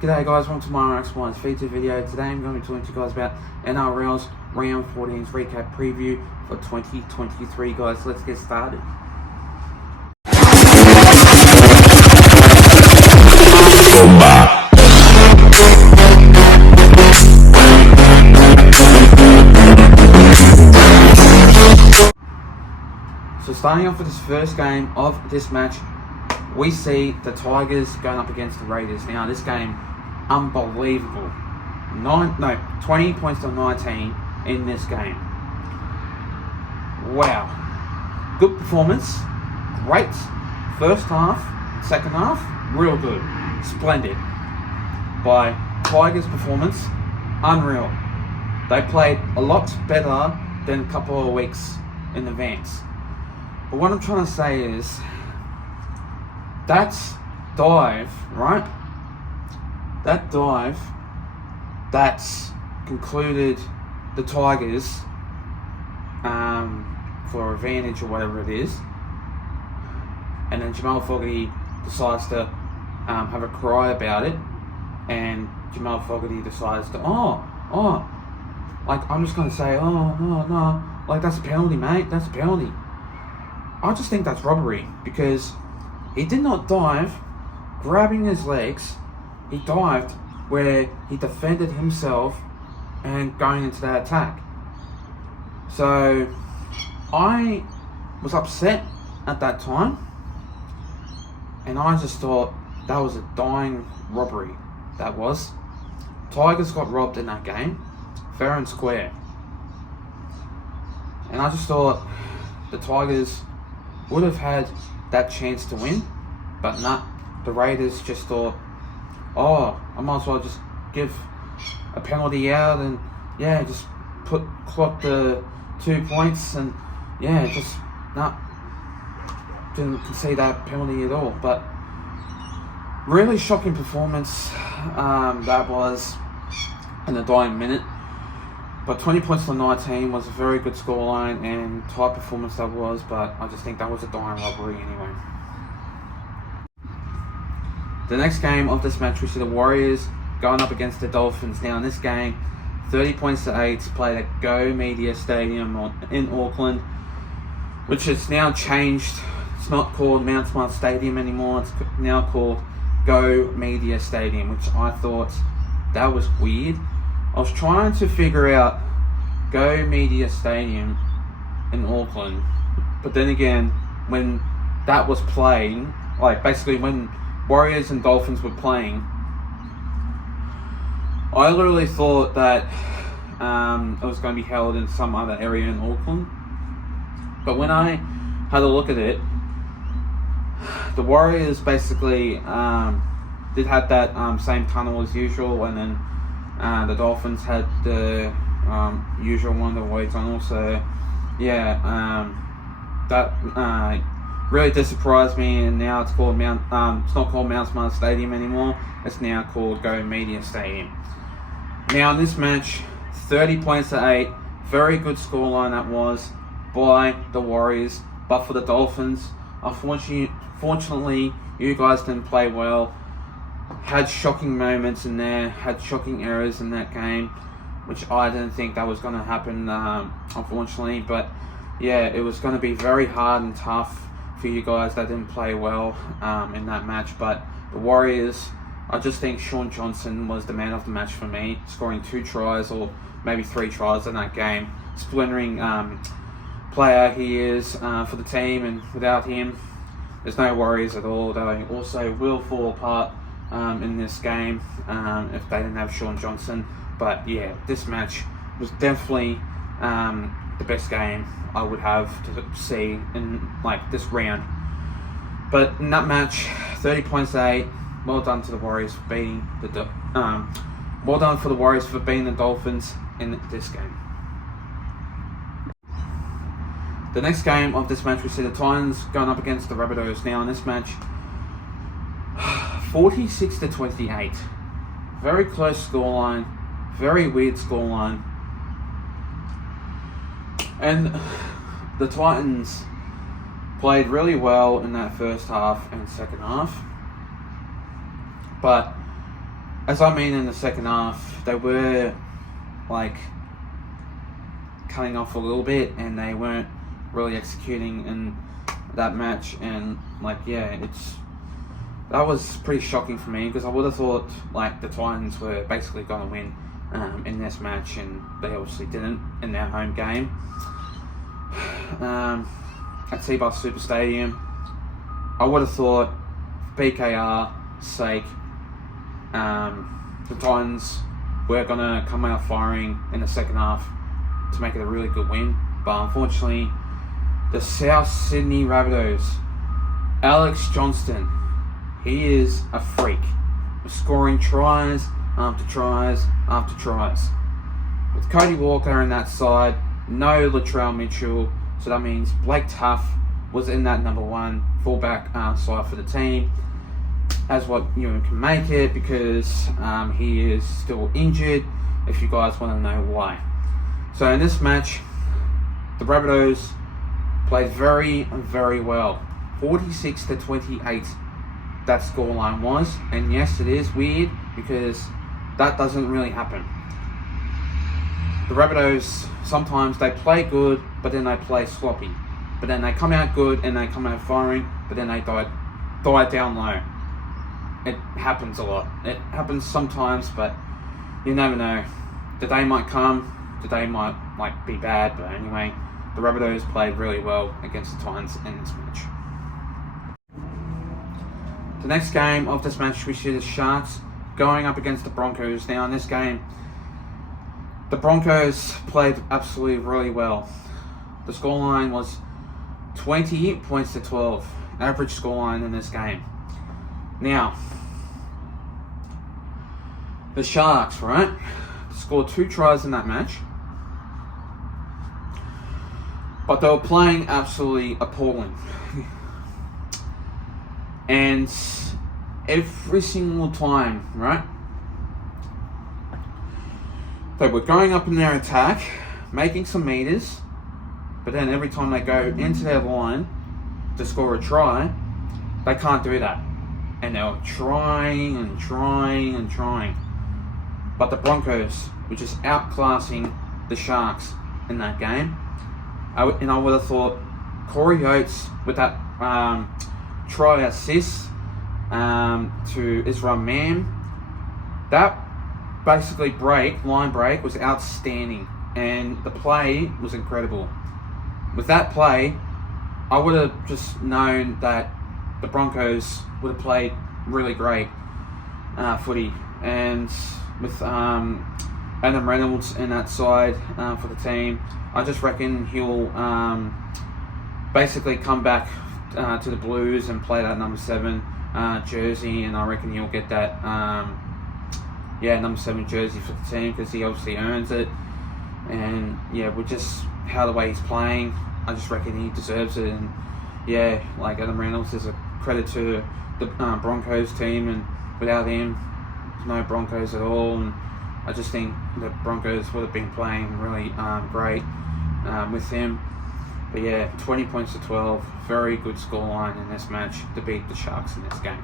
G'day guys, welcome to my X1's feature video. Today I'm going to be talking to you guys about NRL's Round 14's recap preview for 2023 guys. Let's get started. So starting off with this first game of this match, we see the Tigers going up against the Raiders. Now this game, unbelievable. 20 points to 19 in this game. Wow. Good performance. Great. First half, second half, real good. Splendid. By Tigers' performance, unreal. They played a lot better than a couple of weeks in advance. But what I'm trying to say is, that's dive, right? That dive that's concluded the Tigers for advantage or whatever it is, and then Jamal Fogarty decides to have a cry about it, and Jamal Fogarty decides to like, I'm just gonna say no, like, that's a penalty, mate, that's a penalty. I just think that's robbery, because he did not dive grabbing his legs. He dived where he defended himself and going into that attack. So I was upset at that time, and I just thought that was a dying robbery. That was. Tigers got robbed in that game, fair and square. And I just thought the Tigers would have had that chance to win, but nah, the Raiders just thought, I might as well just give a penalty out and just clock the 2 points and just didn't concede that penalty at all. But really shocking performance that was in the dying minute. But 20 points to 19 was a very good scoreline and tight performance that was, but I just think that was a dying robbery anyway. The next game of this match, we see the Warriors going up against the Dolphins. Now in this game, 30 points to 8, played at Go Media Stadium in Auckland, which has now changed. It's not called Mount Smart Stadium anymore, it's now called Go Media Stadium, which I thought that was weird. I was trying to figure out Go Media Stadium in Auckland, but then again, when that was playing, like basically when Warriors and Dolphins were playing, I literally thought that it was going to be held in some other area in Auckland. But when I had a look at it, the Warriors basically did have that same tunnel as usual, and then the Dolphins had the usual one, the White tunnel. So that really did surprise me, and now it's called it's not called Mount Smart Stadium anymore. It's now called Go Media Stadium. Now in this match, 30 points to 8, very good scoreline that was by the Warriors. But for the Dolphins, unfortunately, you guys didn't play well. Had shocking moments in there, had shocking errors in that game, which I didn't think that was going to happen, unfortunately. But it was going to be very hard and tough for you guys that didn't play well in that match. But the Warriors, I just think Shaun Johnson was the man of the match for me, scoring 2 tries or maybe 3 tries in that game. Splintering player he is for the team, and without him, there's no Warriors at all. They also will fall apart in this game if they didn't have Shaun Johnson. But this match was definitely the best game I would have to see in like this round. But in that match, 30 points to 8. Well done to the Warriors for beating the Dolphins in this game. The next game of this match, we see the Titans going up against the Rabbitohs. Now in this match, 46 to 28. Very close scoreline. Very weird scoreline. And the Titans played really well in that first half and second half. But as I mean in the second half, they were like cutting off a little bit, and they weren't really executing in that match. And like, yeah, that was pretty shocking for me, because I would have thought like the Titans were basically going to win in this match, and they obviously didn't in their home game at T-Bus Super Stadium. I would have thought, for BKR's sake, the Titans were going to come out firing in the second half to make it a really good win. But unfortunately, the South Sydney Rabbitohs, Alex Johnston, he is a freak, scoring tries after tries after tries. With Cody Walker in that side, no Latrell Mitchell, so that means Blake Tuff was in that number one fullback side for the team, as what you can make it, because he is still injured, if you guys want to know why. So in this match, the Rabbitohs played very, very well. 46-28, that scoreline was. And yes, it is weird, because that doesn't really happen. The Rabbitohs, sometimes they play good, but then they play sloppy. But then they come out good and they come out firing, but then they die down low. It happens a lot. It happens sometimes, but you never know. The day might come, the day might be bad, but anyway, the Rabbitohs played really well against the Titans in this match. The next game of this match, we see the Sharks going up against the Broncos. Now in this game, the Broncos played absolutely really well. The scoreline was 20-12, average scoreline in this game. Now, the Sharks, right, scored 2 tries in that match, but they were playing absolutely appalling. And every single time, right, they were going up in their attack, making some meters, but then every time they go into their line to score a try, they can't do that. And they were trying and trying and trying. But the Broncos were just outclassing the Sharks in that game. I would have thought Corey Oates with that try assist to Israel Mam, that basically line break was outstanding, and the play was incredible. With that play, I would have just known that the Broncos would have played really great footy. And with Adam Reynolds in that side for the team, I just reckon he'll basically come back to the Blues and play that number 7 jersey, and I reckon he'll get that number 7 jersey for the team, because he obviously earns it. And yeah, with just how the way he's playing, I just reckon he deserves it. And yeah, like Adam Reynolds is a credit to the Broncos team, and without him, there's no Broncos at all. And I just think the Broncos would have been playing really great with him. But yeah, 20-12, very good scoreline in this match to beat the Sharks in this game.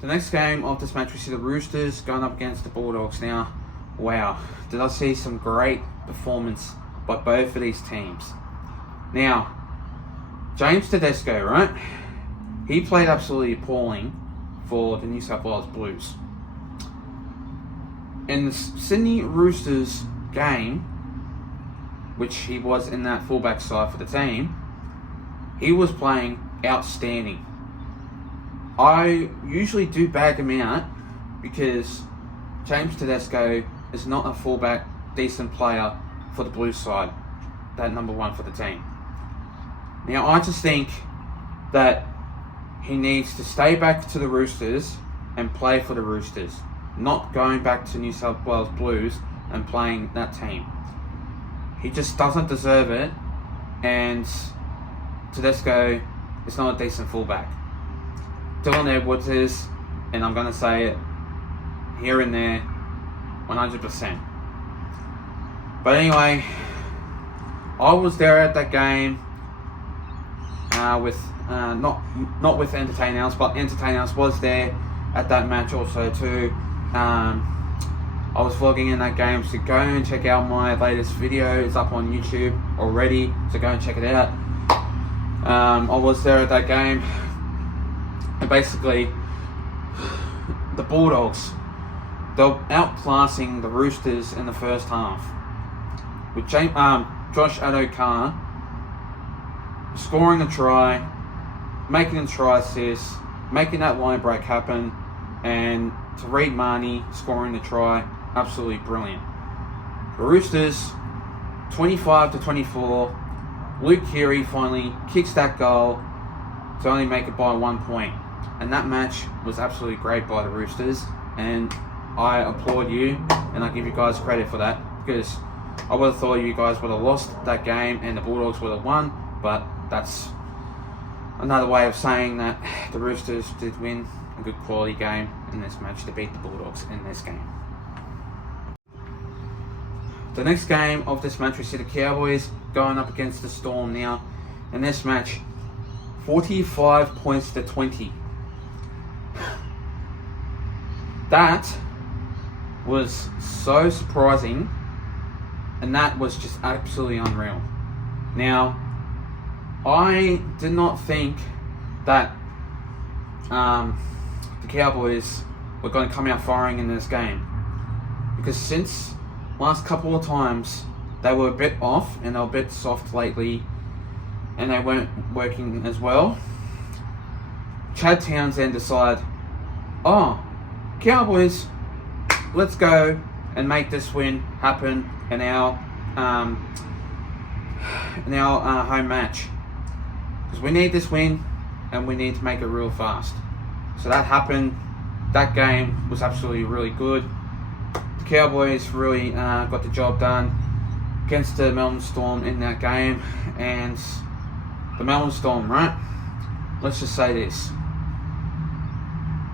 The next game of this match, we see the Roosters going up against the Bulldogs. Now, wow, did I see some great performance by both of these teams. Now, James Tedesco, right? He played absolutely appalling for the New South Wales Blues. In the Sydney Roosters game, which he was in that fullback side for the team, he was playing outstanding. I usually do bag him out because James Tedesco is not a fullback decent player for the Blues side, that number 1 for the team. Now, I just think that he needs to stay back to the Roosters and play for the Roosters, not going back to New South Wales Blues and playing that team. He just doesn't deserve it, and Tedesco is not a decent fullback. Dylan Edwards is, and I'm going to say it here and there, 100%. But anyway, I was there at that game with not with Entertain House, but Entertain House was there at that match also too. I was vlogging in that game, so go and check out my latest video. It's up on YouTube already, so go and check it out. I was there at that game, and basically the Bulldogs, they were outclassing the Roosters in the first half, with Josh Addo-Carr scoring a try, making a try assist, making that line break happen, and Tareed Marnie scoring the try. Absolutely brilliant. The Roosters, 25-24. Luke Keary finally kicks that goal to only make it by 1 point. And that match was absolutely great by the Roosters. And I applaud you, and I give you guys credit for that, because I would have thought you guys would have lost that game and the Bulldogs would have won. But that's another way of saying that the Roosters did win a good quality game in this match to beat the Bulldogs in this game. The next game of this match, we see the Cowboys going up against the Storm now. In this match, 45 points to 20. That was so surprising, and that was just absolutely unreal. Now, I did not think that the Cowboys were going to come out firing in this game, because since last couple of times they were a bit off and they were a bit soft lately, and they weren't working as well. Chad Townsend decided, Cowboys, let's go and make this win happen in our home match, because we need this win and we need to make it real fast. So that happened. That game was absolutely really good. The Cowboys really got the job done against the Melbourne Storm in that game. And the Melbourne Storm, right? Let's just say this.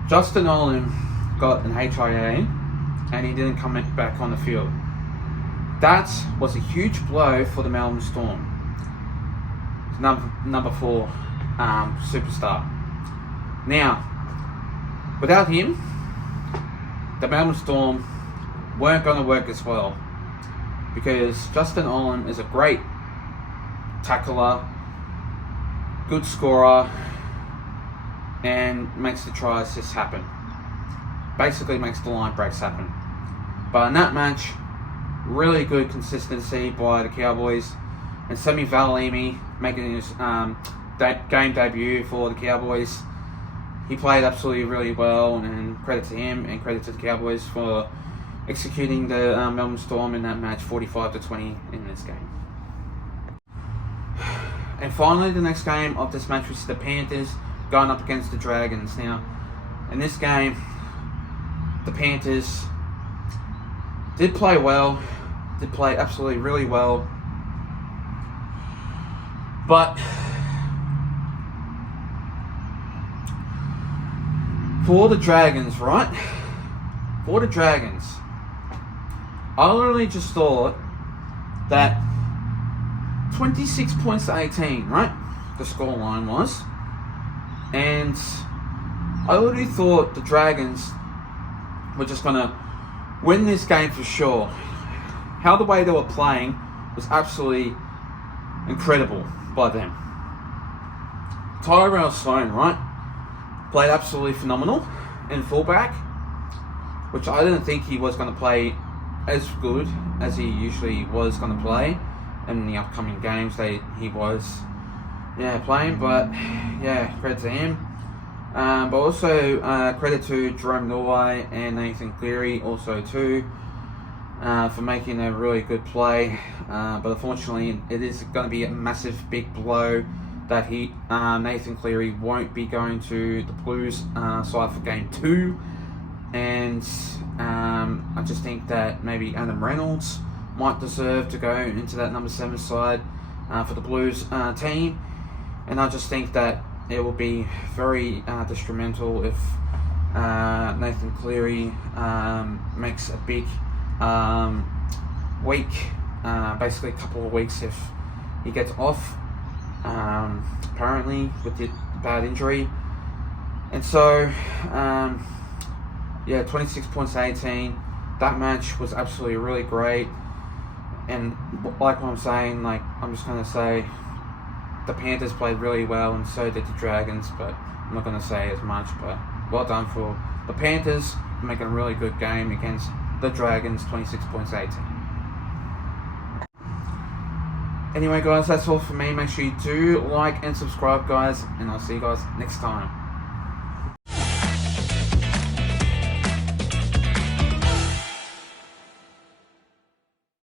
Justin Olam got an HIA and he didn't come back on the field. That was a huge blow for the Melbourne Storm. Number 4 superstar. Now, without him, the Melbourne Storm weren't going to work as well, because Justin Olam is a great tackler, good scorer, and makes the try assists happen. Basically makes the line breaks happen. But in that match, really good consistency by the Cowboys, and Semi Vailimi making his game debut for the Cowboys. He played absolutely really well, and credit to him and credit to the Cowboys for executing the Melbourne Storm in that match, 45-20 in this game. And finally, the next game of this match was the Panthers going up against the Dragons. Now, in this game, the Panthers did play well, did play absolutely really well, but for the Dragons, right? For the Dragons, I literally just thought that 26 points to 18, right? The scoreline was. And I literally thought the Dragons were just going to win this game for sure. How the way they were playing was absolutely incredible by them. Tyrell Sloan, right? Played absolutely phenomenal in fullback, which I didn't think he was going to play as good as he usually was going to play in the upcoming games that he was playing. But credit to him. But also credit to Jerome Luai and Nathan Cleary also too for making a really good play. But unfortunately, it is going to be a massive big blow that Nathan Cleary won't be going to the Blues side for game 2. And I just think that maybe Adam Reynolds might deserve to go into that number 7 side for the Blues team. And I just think that it will be very detrimental if Nathan Cleary makes a big week, basically a couple of weeks if he gets off, apparently with the bad injury. And so yeah, 26 points to 18. That match was absolutely really great. And like what I'm saying, like I'm just going to say the Panthers played really well and so did the Dragons, but I'm not going to say as much, but well done for the Panthers making a really good game against the Dragons, 26 points to 18. Anyway guys, that's all for me. Make sure you do like and subscribe guys, and I'll see you guys next time.